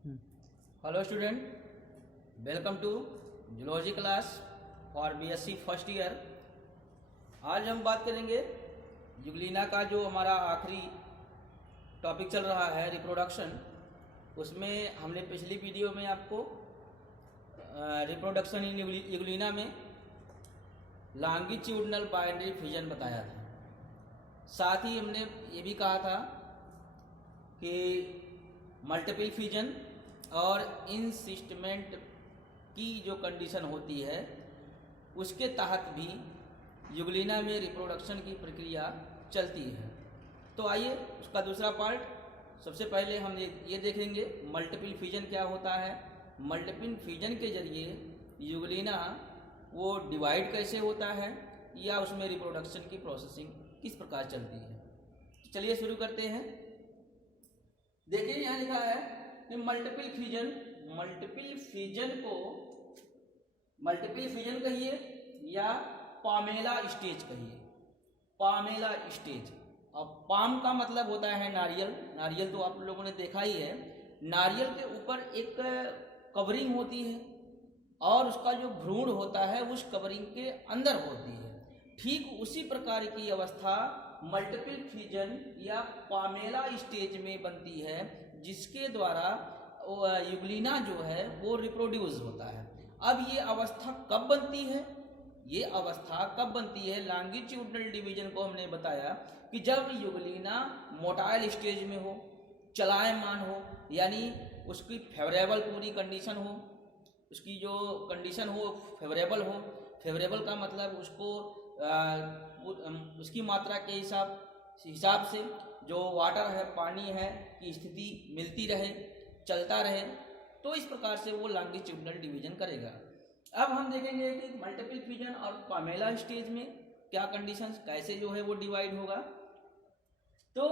Hello student, welcome to zoology class for BSc first year. आज हम बात करेंगे यूग्लिना का जो हमारा आखिरी टॉपिक चल रहा है रिप्रोडक्शन। उसमें हमने पिछली वीडियो में आपको रिप्रोडक्शन इन यूग्लिना में लॉन्गिट्यूडनल बाइनरी फिजन बताया था। साथ ही हमने ये भी कहा था कि मल्टीपल फिजन और इंसिस्टमेंट की जो कंडीशन होती है उसके तहत भी यूग्लिना में रिप्रोडक्शन की प्रक्रिया चलती है। तो आइए उसका दूसरा पार्ट, सबसे पहले हम ये देखेंगे मल्टीपल फिजन क्या होता है। मल्टीपल फिजन के जरिए यूग्लिना वो डिवाइड कैसे होता है या उसमें रिप्रोडक्शन की प्रोसेसिंग किस प्रकार चलती है। तो चलिए शुरू करते हैं। देखिए यहाँ लिखा है कि मल्टीपल फिजन कहिए या पामेला स्टेज कहिए। पामेला स्टेज, और पाम का मतलब होता है नारियल। नारियल तो आप लोगों ने देखा ही है। नारियल के ऊपर एक कवरिंग होती है और उसका जो भ्रूण होता है उस कवरिंग के अंदर होती है। ठीक उसी प्रकार की अवस्था मल्टीपल फिजन या पामेला स्टेज में बनती है, जिसके द्वारा यूग्लिना जो है वो रिप्रोड्यूस होता है। अब ये अवस्था कब बनती है? ये अवस्था कब बनती है? लॉन्गिट्यूडनल डिवीजन को हमने बताया कि जब यूग्लिना मोटाइल स्टेज में हो, चलायमान हो, यानी उसकी फेवरेबल पूरी कंडीशन हो, उसकी जो कंडीशन हो फेवरेबल हो। फेवरेबल का मतलब उसको उसकी मात्रा के हिसाब से जो वाटर है, पानी है की स्थिति मिलती रहे, चलता रहे, तो इस प्रकार से वो लॉन्गिट्यूडनल डिवीजन करेगा। अब हम देखेंगे कि मल्टीपल फिजन और पामेला स्टेज में क्या कंडीशंस, कैसे जो है वो डिवाइड होगा। तो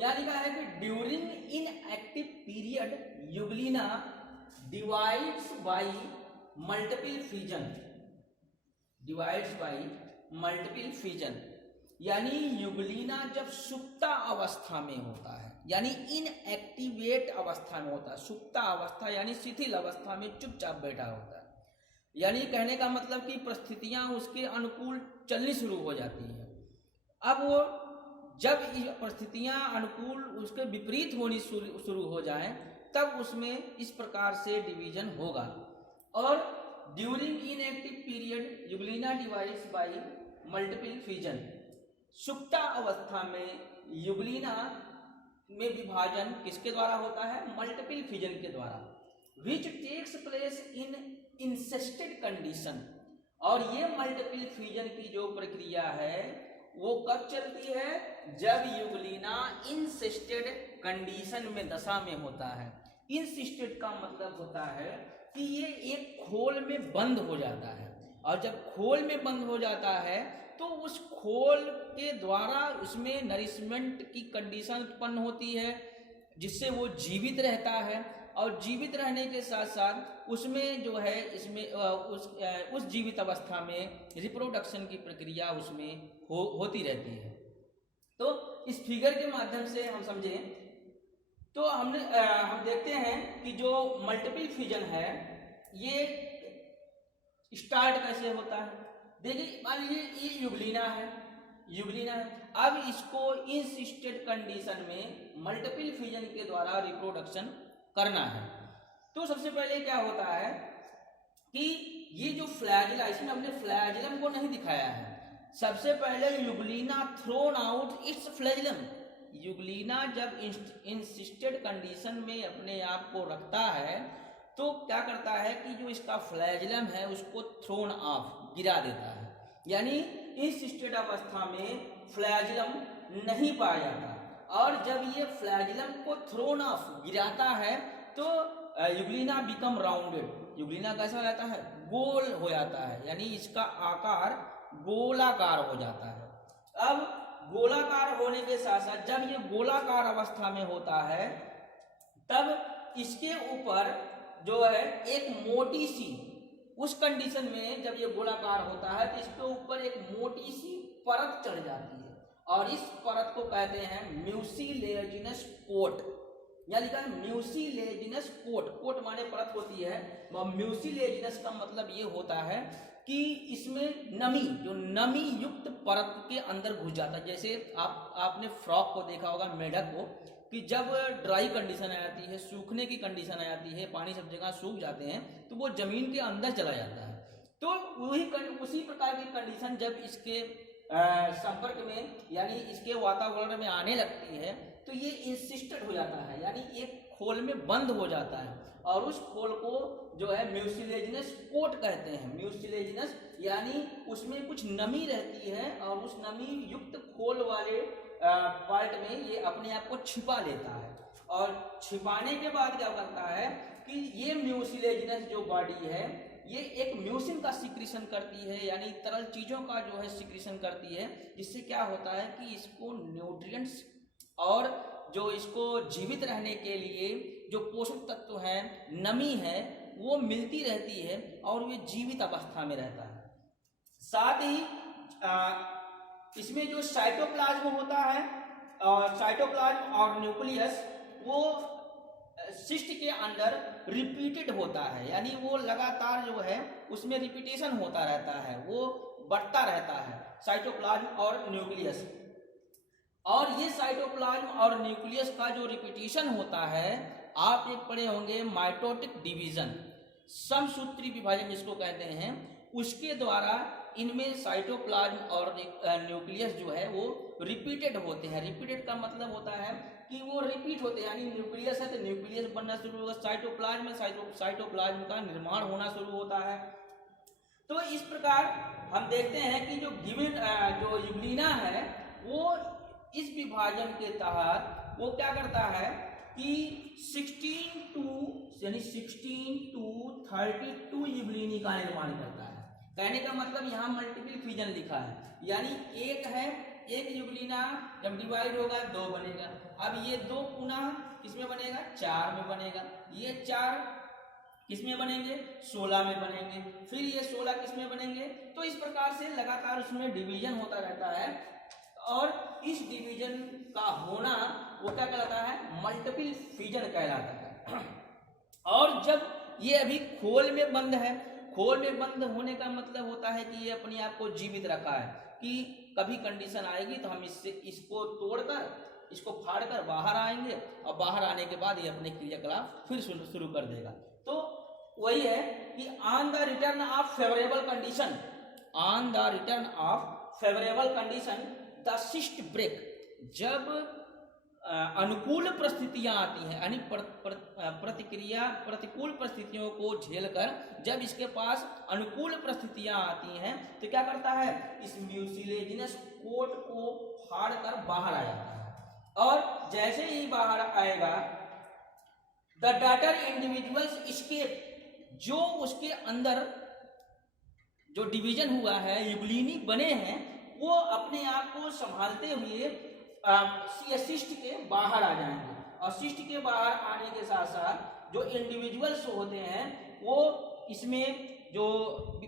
यह लिखा है कि during inactive period euglena divides by multiple fission. यानी यूग्लिना जब सुप्ता अवस्था में होता है, यानी इनएक्टिवेट अवस्था में होता है। सुप्ता अवस्था यानी शिथिल अवस्था में चुपचाप बैठा होता है। यानी कहने का मतलब कि परिस्थितियां उसके अनुकूल चलनी शुरू हो जाती हैं। अब वो जब परिस्थितियां अनुकूल उसके विपरीत होनी शुरू हो जाएं, तब उसमें इस प्रकार से डिवीजन होगा। और during inactive period euglena divides by multiple fission. सुप्ता अवस्था में यूग्लिना में विभाजन किसके द्वारा होता है? मल्टीपल फिजन के द्वारा, which takes place in insisted condition. और ये मल्टीपल फिजन की जो प्रक्रिया है वो कब चलती है? जब यूग्लिना इंसिस्टेड कंडीशन में दशा में होता है। इंसिस्टेड का मतलब होता है कि ये एक खोल में बंद हो जाता है, और जब खोल में बंद हो जाता है तो उस खोल के द्वारा उसमें नरिशमेंट की कंडीशन उत्पन्न होती है, जिससे वो जीवित रहता है। और जीवित रहने के साथ साथ उसमें जो है इसमें उस जीवित अवस्था में रिप्रोडक्शन की प्रक्रिया उसमें होती रहती है। तो इस फिगर के माध्यम से हम समझें तो हम देखते हैं कि जो मल्टीपल फिजन है ये स्टार्ट कैसे होता है। देखिए, मान लीजिए ये यूग्लिना है। अब इसको इंसिस्टेड कंडीशन में मल्टीपल फिजन के द्वारा रिप्रोडक्शन करना है। तो सबसे पहले क्या होता है कि ये जो फ्लैजिला, इसमें हमने फ्लैजिलम को नहीं दिखाया है। सबसे पहले Euglena thrown out it's flagellum. Euglena जब इंसिस्टेड कंडीशन में अपने आप को रखता है तो क्या करता है कि जो इसका फ्लैजिलम है उसको थ्रोन ऑफ, गिरा देता है। यानी इंसिस्टेड अवस्था में फ्लैजिलम नहीं पाया जाता, और जब ये फ्लैजिलम को थ्रोन ऑफ, गिराता है, तो यूग्लिना बिकम राउंडेड। यूग्लिना कैसा हो जाता है? गोल हो जाता है, यानी इसका आकार गोलाकार हो जाता है। अब गोलाकार होने के साथ साथ जब ये गोलाकार अवस्था में होता है तब इसके ऊपर जो है एक मोटी सी, उस कंडीशन में जब ये गोलाकार होता है तो इसके ऊपर एक मोटी सी परत चढ़ जाती है, और इस परत को कहते हैं म्यूसिलेजिनस कोट। यहाँ लिखा है म्यूसिलेजिनस कोट, कोट माने परत होती है, म्यूसिलेजिनस का मतलब ये होता है कि इसमें नमी, जो नमी युक्त परत के अंदर घुस जाता है। जैसे आपने फ्रॉक को देखा होगा, मेढक को, कि जब ड्राई कंडीशन आ जाती है, सूखने की कंडीशन आ जाती है, पानी सब जगह सूख जाते हैं, तो वो जमीन के अंदर चला जाता है। तो उसी प्रकार की कंडीशन जब इसके संपर्क में यानी इसके वातावरण में आने लगती है तो ये इंसिस्टेड हो जाता है, यानी एक खोल में बंद हो जाता है, और उस खोल को जो है म्यूसिलेजिनस कोट कहते हैं। म्यूसिलेजिनस यानी उसमें कुछ नमी रहती है, और उस नमी युक्त खोल वाले पार्ट में ये अपने आप को छिपा लेता है, और छिपाने के बाद क्या करता है कि ये म्यूसिलेजिनस जो बॉडी है ये एक म्यूसिन का सिक्रीशन करती है, यानी तरल चीजों का जो है सिक्रीशन करती है, जिससे क्या होता है कि इसको न्यूट्रिएंट्स और जो इसको जीवित रहने के लिए जो पोषक तत्व है, नमी है, वो मिलती रहती है, और ये जीवित अवस्था में रहता है। साथ ही इसमें जो साइटोप्लाज्म होता है, साइटोप्लाज्म और न्यूक्लियस, वो सिस्ट के अंदर रिपीटेड होता है, यानी वो लगातार जो है उसमें रिपीटेशन होता रहता है, वो बढ़ता रहता है साइटोप्लाज्म और न्यूक्लियस। और ये साइटोप्लाज्म और न्यूक्लियस का जो रिपीटेशन होता है, आप एक पढ़े होंगे माइटोटिक डिवीजन, समसूत्री विभाजन जिसको कहते हैं, उसके द्वारा इनमें साइटोप्लाज्म और न्यूक्लियस जो है वो रिपीटेड होते हैं। रिपीटेड का मतलब होता है कि वो रिपीट होते हैं, यानी न्यूक्लियस है तो न्यूक्लियस बनना शुरू होगा, साइटोप्लाज्म में साइटोप्लाज्म का निर्माण होना शुरू होता है। तो इस प्रकार हम देखते हैं कि जो यूग्लिना है वो इस विभाजन के तहत वो क्या करता है कि 16 to 32 यूग्लिनी का निर्माण करता है। कहने का मतलब यहाँ मल्टीपल फ्यूजन लिखा है, यानी एक यूग्लिना जब डिवाइड होगा 2 बनेगा, अब ये 2 पुनः किसमें बनेगा, 4 में बनेगा, ये 4 किसमें बनेंगे, 16 में बनेंगे, फिर ये 16 किसमें बनेंगे। तो इस प्रकार से लगातार उसमें डिवीजन होता रहता है, और इस डिवीजन का होना वो क्या कहलाता है, मल्टीपल फ्यूजन कहलाता है। और जब ये अभी खोल में बंद है, खोल में बंद होने का मतलब होता है कि ये अपने आप को जीवित रखा है, कि कभी कंडीशन आएगी तो हम इसको तोड़कर, इसको फाड़कर बाहर आएंगे, और बाहर आने के बाद ये अपने क्रियाकलाप फिर शुरू कर देगा। तो वही है कि on the return of favourable condition, on the return of favourable condition the cyst break, जब अनुकूल परिस्थितियां आती हैं, यानी प्रतिकूल परिस्थितियों को झेलकर जब इसके पास अनुकूल परिस्थितियां आती हैं तो क्या करता है, इस म्यूसिलेजिनस कोट को फाड़कर बाहर आ जाता है, और जैसे ही बाहर आएगा द डॉटर इंडिविजुअल्स एस्केप, जो उसके अंदर जो डिवीजन हुआ है, यूग्लिनी बने हैं, वो अपने आप को संभालते हुए सिस्ट के बाहर आ जाएंगे, और सिस्ट के बाहर आने के साथ साथ जो इंडिविजुअल्स होते हैं वो इसमें जो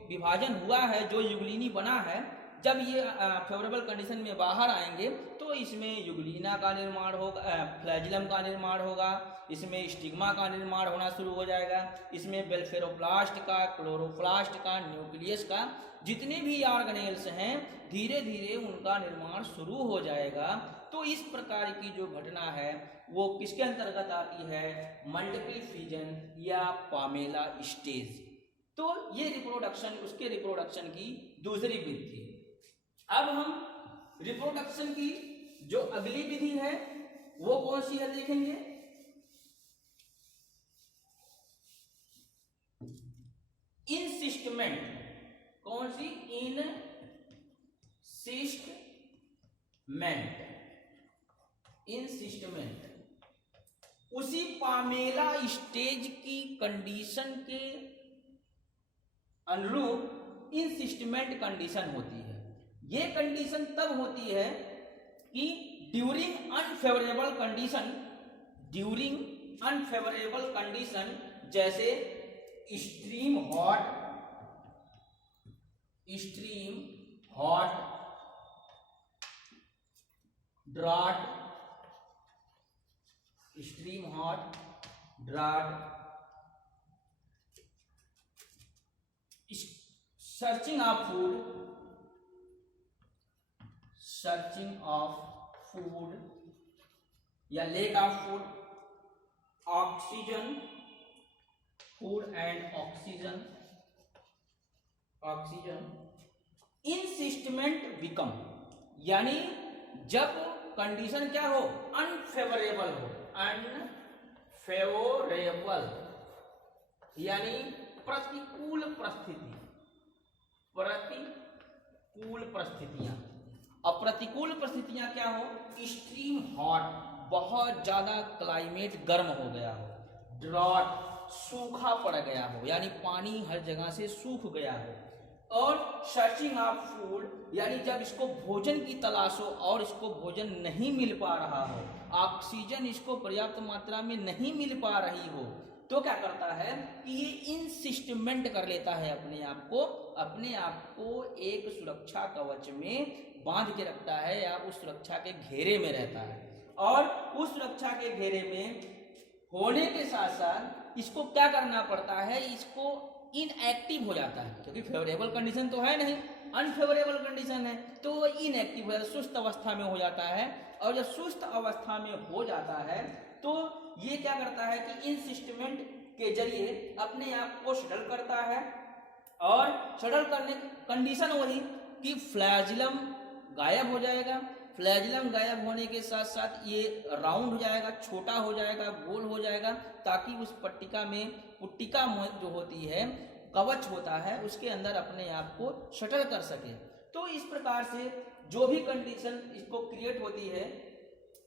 विभाजन हुआ है, जो यूग्लिनी बना है, जब ये फेवरेबल कंडीशन में बाहर आएंगे तो इसमें यूग्लिना का निर्माण होगा, फ्लैजिलम का निर्माण होगा, इसमें स्टिग्मा का निर्माण होना शुरू हो जाएगा, इसमें बेल्फेरोप्लास्ट का, क्लोरोप्लास्ट का, न्यूक्लियस का, जितने भी ऑर्गेनेल्स हैं धीरे धीरे उनका निर्माण शुरू हो जाएगा। तो इस प्रकार की जो घटना है वो किसके अंतर्गत आती है, मल्टीपल फ्यूजन या पामेला स्टेज। तो ये रिप्रोडक्शन, उसके रिप्रोडक्शन की दूसरी विधि थी। अब हम रिप्रोडक्शन की जो अगली विधि है वो कौन सी है देखेंगे। इनसिस्टमेंट, कौन सी, इनसिस्टमेंट उसी पामेला स्टेज की कंडीशन के अनुरूप इनसिस्टमेंट कंडीशन होती है। ये कंडीशन तब होती है कि ड्यूरिंग अनफेवरेबल कंडीशन, जैसे extreme hot, drought, stream hot, draft, searching of food या lack of food, oxygen, food and oxygen encystment become, यानी जब कंडीशन क्या हो, अनफेवरेबल हो, अनफेवरेबल यानी प्रतिकूल परिस्थितियां। अब प्रतिकूल परिस्थितियां क्या हो, एक्सट्रीम हॉट, बहुत ज्यादा क्लाइमेट गर्म हो गया हो, ड्रॉट, सूखा पड़ गया हो, यानी पानी हर जगह से सूख गया हो, और सर्चिंग ऑफ फूड, यानी जब इसको भोजन की तलाश हो और इसको भोजन नहीं मिल पा रहा हो, ऑक्सीजन इसको पर्याप्त मात्रा में नहीं मिल पा रही हो, तो क्या करता है कि ये इनसिस्टेमेंट कर लेता है अपने आप को एक सुरक्षा कवच में बांध के रखता है, या उस सुरक्षा के घेरे में रहता है। और उस सुरक्षा के घेरे में होने के साथ साथ इसको क्या करना पड़ता है, इसको इनएक्टिव हो जाता है, क्योंकि फेवरेबल कंडीशन तो है नहीं, अनफेवरेबल कंडीशन है, तो वो इनएक्टिव हो जाता है, सुस्त अवस्था में हो जाता है। और जब सुस्त अवस्था में हो जाता है तो ये क्या करता है कि इनसिस्टेमेंट के जरिए अपने आप को शटल करता है, और शटल करने की कंडीशन वही कि फ्लैजिलम गायब हो जाएगा। फ्लैजिलम गायब होने के साथ साथ ये राउंड हो जाएगा, छोटा हो जाएगा, गोल हो जाएगा, ताकि उस पुट्टिका जो होती है, कवच होता है, उसके अंदर अपने आप को शटल कर सके। तो इस प्रकार से जो भी कंडीशन इसको क्रिएट होती है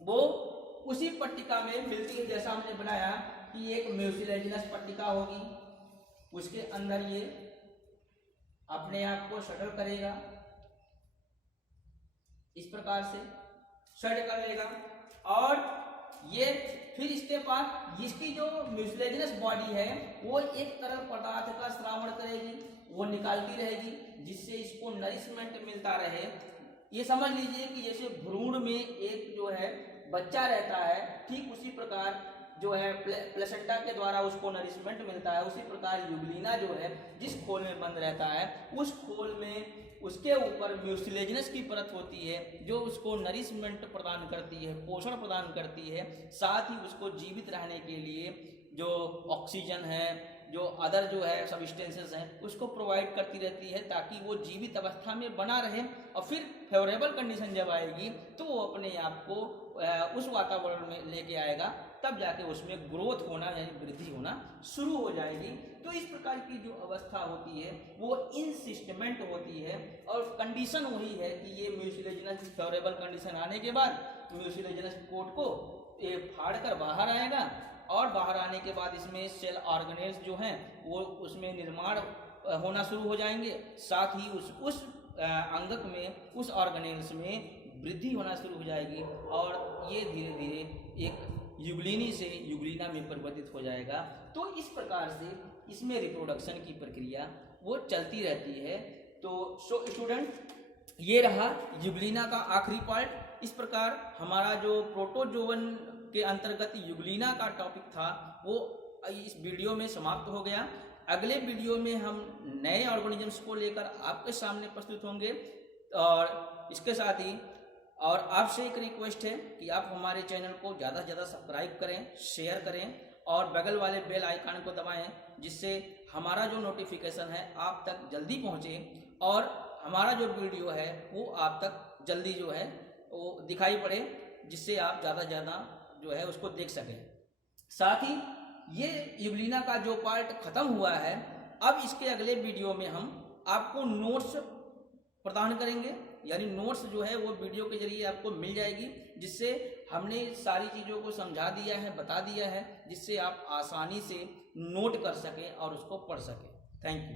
वो उसी पट्टिका में मिलती है। जैसा हमने बनाया कि एक म्यूसिलेजिनस पट्टिका होगी, उसके अंदर ये अपने आप को शटल करेगा, इस प्रकार से शटल कर लेगा, और ये फिर इसके बाद इसकी जो म्यूसिलेजिनस बॉडी है वो एक तरफ पदार्थ का श्रावण करेगी, वो निकालती रहेगी, जिससे इसको नरिशमेंट मिलता रहे। ये समझ लीजिए कि जैसे भ्रूण में एक जो है बच्चा रहता है, ठीक उसी प्रकार जो है प्लेसेंटा के द्वारा उसको नरिशमेंट मिलता है, उसी प्रकार यूग्लिना जो है जिस खोल में बंद रहता है, उस खोल में उसके ऊपर म्यूसिलेजिनस की परत होती है जो उसको नरिशमेंट प्रदान करती है, पोषण प्रदान करती है, साथ ही उसको जीवित रहने के लिए जो ऑक्सीजन है, जो अदर जो है सब्सटेंसेस हैं, उसको प्रोवाइड करती रहती है, ताकि वो जीवित अवस्था में बना रहे। और फिर फेवरेबल कंडीशन जब आएगी तो वो अपने आप को उस वातावरण में लेके आएगा, तब जाके उसमें ग्रोथ होना यानी वृद्धि होना शुरू हो जाएगी। तो इस प्रकार की जो अवस्था होती है वो इनसिस्टेमेंट होती है, और कंडीशन वही है कि ये म्यूसिलेजिनस फेवरेबल कंडीशन आने के बाद म्यूसिलेजिनस कोट को ये फाड़ कर बाहर आएगा, और बाहर आने के बाद इसमें सेल ऑर्गेनेल्स जो हैं वो उसमें निर्माण होना शुरू हो जाएंगे, साथ ही उस अंगक में, उस ऑर्गेनेल्स में वृद्धि होना शुरू हो जाएगी, और ये धीरे धीरे एक यूग्लिनी से यूग्लिना में परिवर्तित हो जाएगा। तो इस प्रकार से इसमें रिप्रोडक्शन की प्रक्रिया वो चलती रहती है। तो स्टूडेंट, ये रहा यूग्लिना का आखिरी पार्ट। इस प्रकार हमारा जो प्रोटोजोवन के अंतर्गत यूग्लिना का टॉपिक था वो इस वीडियो में समाप्त हो गया। अगले वीडियो में हम नए ऑर्गेनिजम्स को लेकर आपके सामने प्रस्तुत होंगे, और इसके साथ ही और आपसे एक रिक्वेस्ट है कि आप हमारे चैनल को ज़्यादा से ज़्यादा सब्सक्राइब करें, शेयर करें, और बगल वाले बेल आइकन को दबाएं, जिससे हमारा जो नोटिफिकेशन है आप तक जल्दी पहुंचे, और हमारा जो वीडियो है वो आप तक जल्दी जो है वो दिखाई पड़े, जिससे आप ज़्यादा से ज़्यादा जो है उसको देख सकें। साथ ही ये यूग्लिना का जो पार्ट ख़त्म हुआ है, अब इसके अगले वीडियो में हम आपको नोट्स प्रदान करेंगे, यानी नोट्स जो है वो वीडियो के जरिए आपको मिल जाएगी, जिससे हमने सारी चीज़ों को समझा दिया है, बता दिया है, जिससे आप आसानी से नोट कर सकें और उसको पढ़ सकें। Thank you.